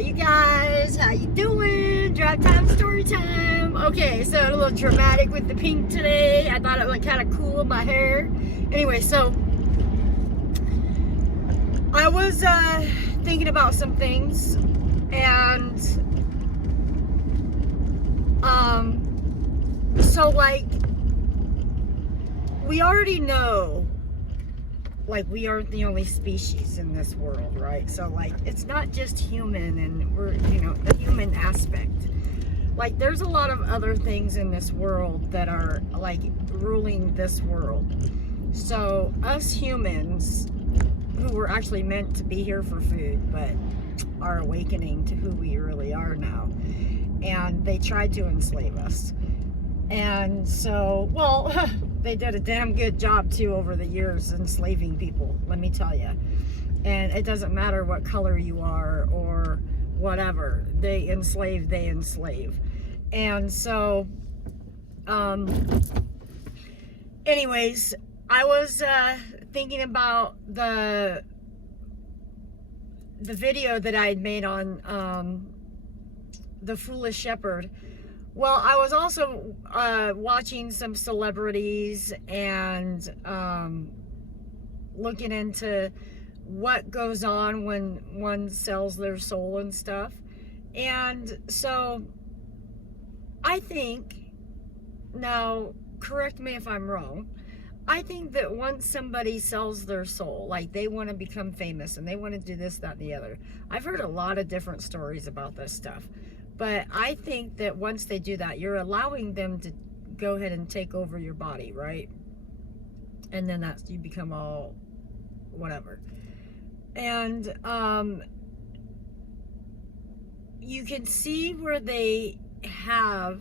you guys? How you doing? Drive time, story time. Okay, so a little dramatic with the pink today. I thought it looked kind of cool, my hair. Anyway, so I was thinking about some things, and so like we already know, like, we aren't the only species in this world, right? So like it's not just human, and we're, you know, the human aspect. Like there's a lot of other things in this world that are like ruling this world. So us humans, who were actually meant to be here for food, but are awakening to who we really are now, and they tried to enslave us. And so, well, they did a damn good job too over the years enslaving people, let me tell you. And it doesn't matter what color you are or whatever, they enslave. And so anyways, I was thinking about the video that I had made on the Foolish Shepherd. Well, I was also watching some celebrities and looking into what goes on when one sells their soul and stuff. And so I think, now correct me if I'm wrong, I think that once somebody sells their soul, like they want to become famous and they want to do this, that, and the other. I've heard a lot of different stories about this stuff. But I think that once they do that, you're allowing them to go ahead and take over your body, right? And then that's, you become all whatever. And you can see where they have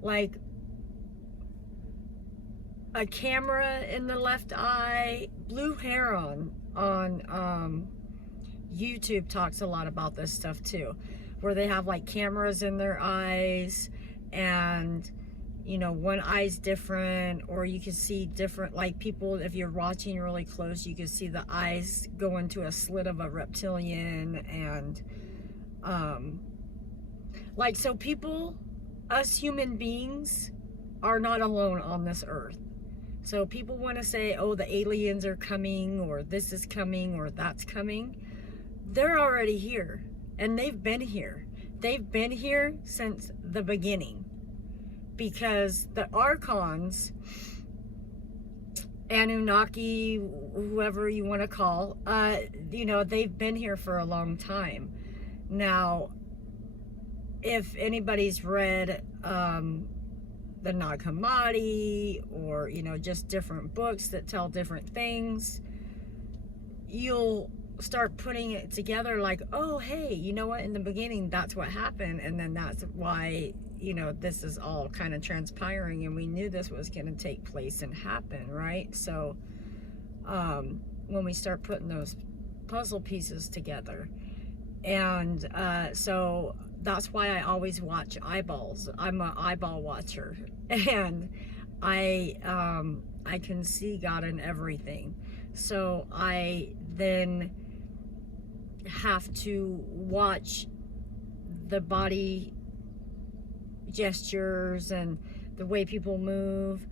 like a camera in the left eye. Blue Heron on YouTube talks a lot about this stuff too, where they have like cameras in their eyes, and you know, one eye's different, or you can see different, like people, if you're watching really close, you can see the eyes go into a slit of a reptilian. And like, so people, us human beings, are not alone on this earth. So people want to say, oh, the aliens are coming, or this is coming, or that's coming. They're already here. And they've been here. They've been here since the beginning. Because the Archons, Anunnaki, whoever you want to call, you know, they've been here for a long time. Now, if anybody's read the Nag Hammadi, or, you know, just different books that tell different things, you'll start putting it together like, oh, hey, you know what, in the beginning that's what happened, and then that's why, you know, this is all kind of transpiring, and we knew this was going to take place and happen, right? So when we start putting those puzzle pieces together, and so that's why I always watch eyeballs. I'm an eyeball watcher, and I can see God in everything. So I then have to watch the body gestures and the way people move.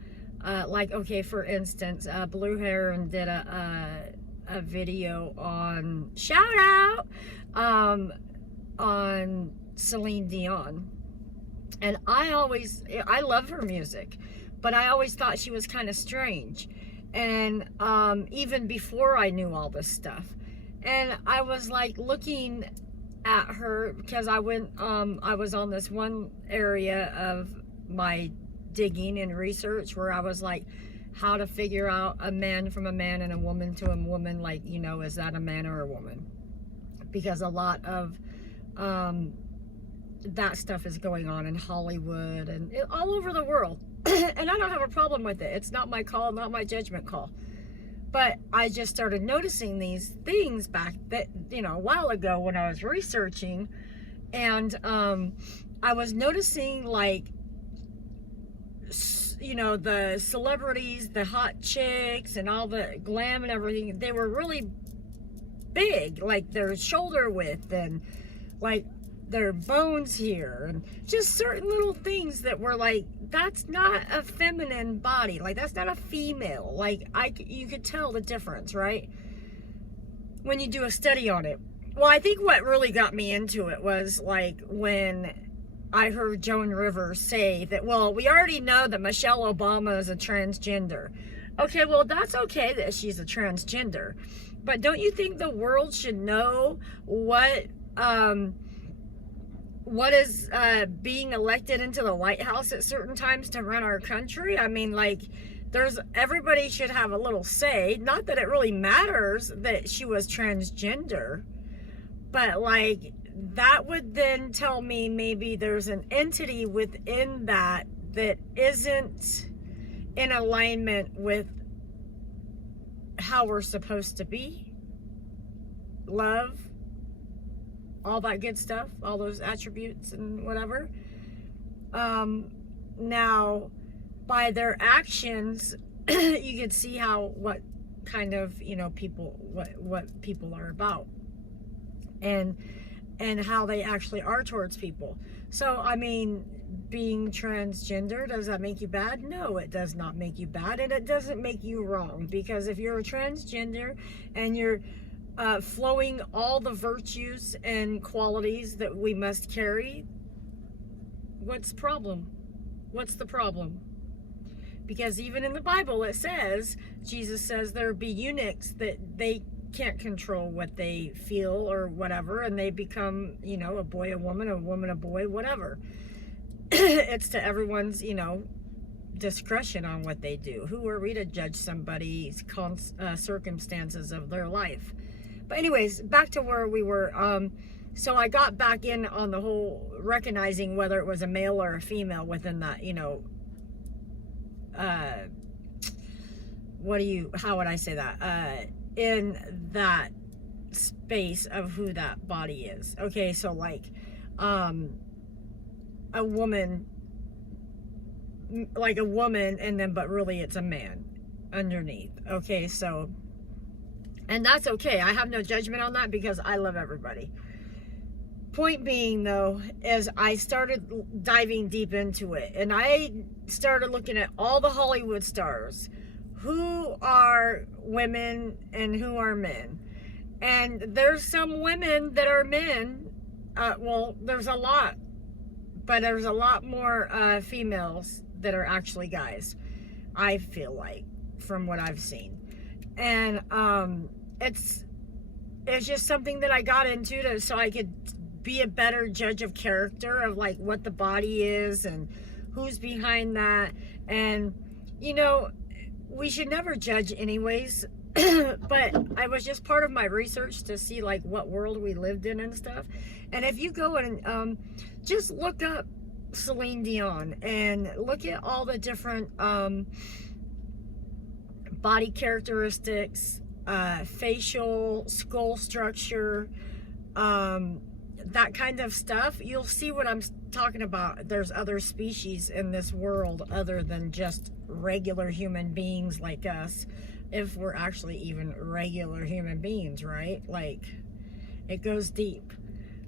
Like, okay, for instance, Blue Heron did a video on, shout out, on Celine Dion. And I love her music, but I always thought she was kind of strange. And even before I knew all this stuff, and I was like looking at her, because I was on this one area of my digging and research where I was like, how to figure out a man from a man and a woman to a woman, like, you know, is that a man or a woman? Because a lot of that stuff is going on in Hollywood and all over the world. And I don't have a problem with it. It's not my call, not my judgment call. But I just started noticing these things back that, you know, a while ago when I was researching, and I was noticing, like, you know, the celebrities, the hot chicks and all the glam and everything, they were really big, like their shoulder width and like their bones here, and just certain little things that were like, that's not a feminine body, like that's not a female. Like you could tell the difference, right, when you do a study on it. Well, I think what really got me into it was like when I heard Joan Rivers say that, well, we already know that Michelle Obama is a transgender. Okay, well, that's okay that she's a transgender, but don't you think the world should know what is being elected into the White House at certain times to run our country? I mean, like, everybody should have a little say. Not that it really matters that she was transgender, but like, that would then tell me maybe there's an entity within that isn't in alignment with how we're supposed to be. Love, all that good stuff, all those attributes and whatever. Now, by their actions, you can see what kind of, people, what people are about, and how they actually are towards people. So, I mean, being transgender, does that make you bad? No, it does not make you bad, and it doesn't make you wrong, because if you're a transgender and you're flowing all the virtues and qualities that we must carry, what's the problem? What's the problem? Because even in the Bible it says, Jesus says there be eunuchs that they can't control what they feel or whatever, and they become, a boy a woman a boy, whatever. It's to everyone's, discretion on what they do. Who are we to judge somebody's circumstances of their life? But anyways, back to where we were. So I got back in on the whole recognizing whether it was a male or a female within that, how would I say that? In that space of who that body is. Okay, so like, a woman, and then, but really it's a man underneath. Okay, so, and that's okay. I have no judgment on that because I love everybody. Point being, though, is I started diving deep into it, and I started looking at all the Hollywood stars, who are women and who are men. And there's some women that are men. Well, there's a lot, but there's a lot more females that are actually guys, I feel like, from what I've seen. And it's just something that I got into so I could be a better judge of character, of like what the body is and who's behind that. And we should never judge anyways. But I was just part of my research to see like what world we lived in and stuff. And if you go and just look up Celine Dion and look at all the different body characteristics, facial, skull structure, that kind of stuff, you'll see what I'm talking about. There's other species in this world other than just regular human beings like us, if we're actually even regular human beings, right? Like, it goes deep.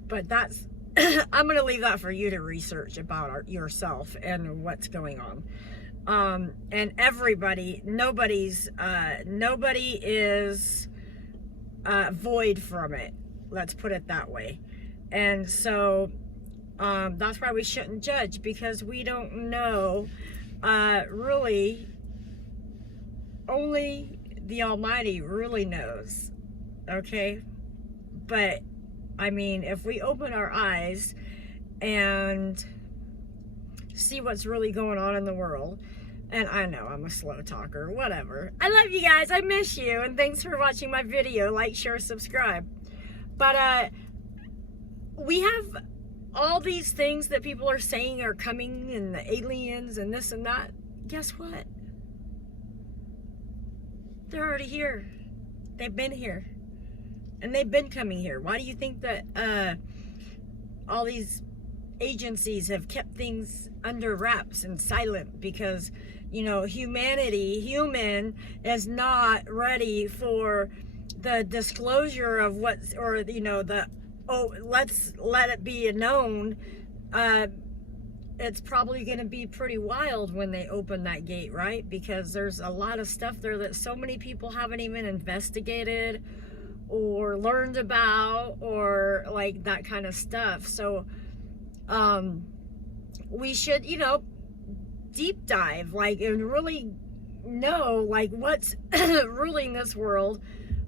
But that's I'm gonna leave that for you to research about yourself and what's going on. And everybody, nobody is void from it, let's put it that way. And so that's why we shouldn't judge, because we don't know, really, only the Almighty really knows, okay? But I mean, if we open our eyes and see what's really going on in the world, and I know I'm a slow talker, whatever. I love you guys, I miss you, and thanks for watching my video. Like, share, subscribe. But we have all these things that people are saying are coming, and the aliens and this and that. Guess what? They're already here. They've been here. And they've been coming here. Why do you think that all these agencies have kept things under wraps and silent? Because, human is not ready for the disclosure of the oh, let's let it be known, it's probably going to be pretty wild when they open that gate, right? Because there's a lot of stuff there that so many people haven't even investigated or learned about, or like that kind of stuff. So we should, you know, deep dive, like, and really know like what's ruling this world,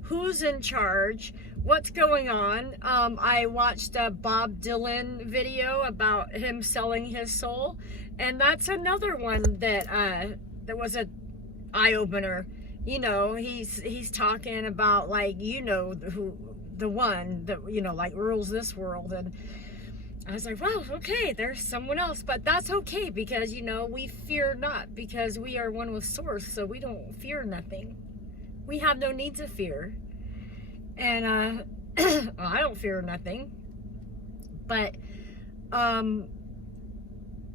who's in charge, what's going on. I watched a Bob Dylan video about him selling his soul, and that's another one that that was a eye-opener. You know, he's talking about, like, you know, who the one that, you know, like rules this world. And I was like, wow, okay, there's someone else. But that's okay, because, you know, we fear not, because we are one with source, so we don't fear nothing. We have no need to fear. And I don't fear nothing. But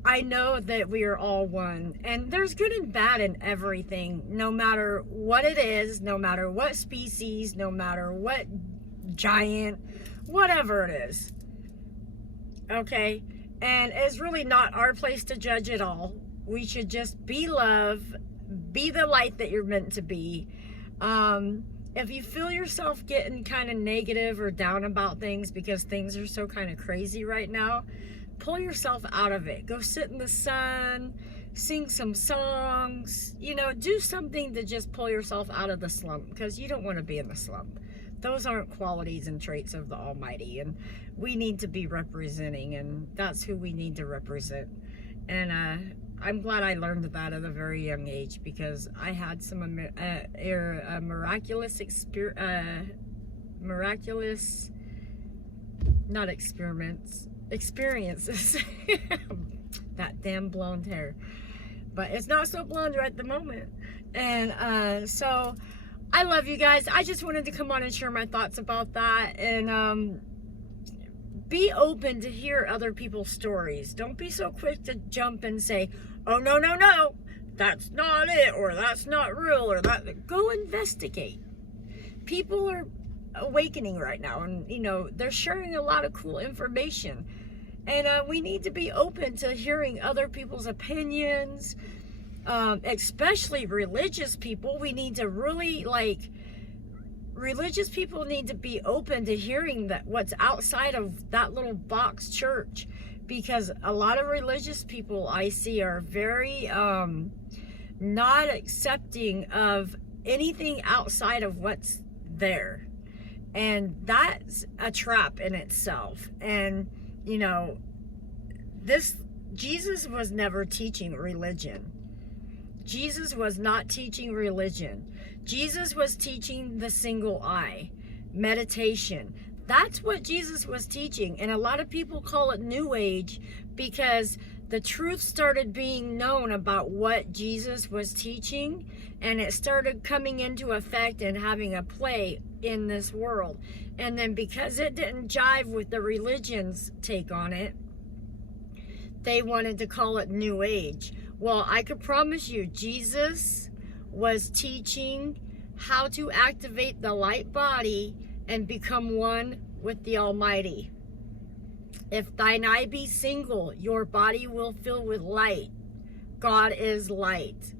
I know that we are all one, and there's good and bad in everything, no matter what it is, no matter what species, no matter what giant, whatever it is. Okay? And it's really not our place to judge at all. We should just be love, be the light that you're meant to be. If you feel yourself getting kind of negative or down about things because things are so kind of crazy right now, pull yourself out of it. Go sit in the sun, sing some songs, you know, do something to just pull yourself out of the slump, because you don't want to be in the slump. Those aren't qualities and traits of the Almighty, and we need to be representing, and that's who we need to represent. And I'm glad I learned that at a very young age, because I had some miraculous not experiments, experiences. That damn blonde hair, but it's not so blonde right at the moment. And so I love you guys. I just wanted to come on and share my thoughts about that, and be open to hear other people's stories. Don't be so quick to jump and say, oh, no, no, no, that's not it, or that's not real, or that. Go investigate. People are awakening right now, and, you know, they're sharing a lot of cool information. And we need to be open to hearing other people's opinions, especially religious people. We need to really, like, religious people need to be open to hearing that what's outside of that little box church, because a lot of religious people I see are very not accepting of anything outside of what's there, and that's a trap in itself. And, you know, Jesus was never teaching religion. Jesus was not teaching religion. Jesus was teaching the single eye, meditation. That's what Jesus was teaching. And a lot of people call it New Age, because the truth started being known about what Jesus was teaching, and it started coming into effect and having a play in this world. And then because it didn't jive with the religion's take on it, they wanted to call it New Age. Well, I could promise you, Jesus was teaching how to activate the light body and become one with the Almighty. If thine eye be single, your body will fill with light. God is light.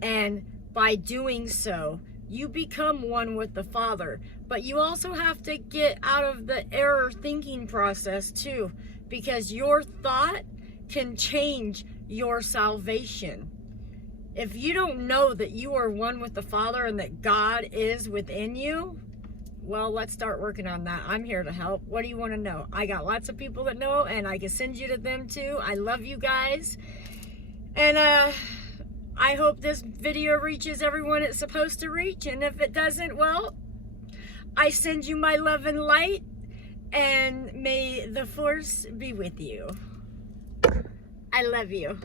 And by doing so, you become one with the Father. But you also have to get out of the error thinking process too, because your thought can change your salvation. If you don't know that you are one with the Father and that God is within you, well, let's start working on that. I'm here to help. What do you want to know? I got lots of people that know, and I can send you to them too. I love you guys. And I hope this video reaches everyone it's supposed to reach. And if it doesn't, well, I send you my love and light, and may the force be with you. I love you.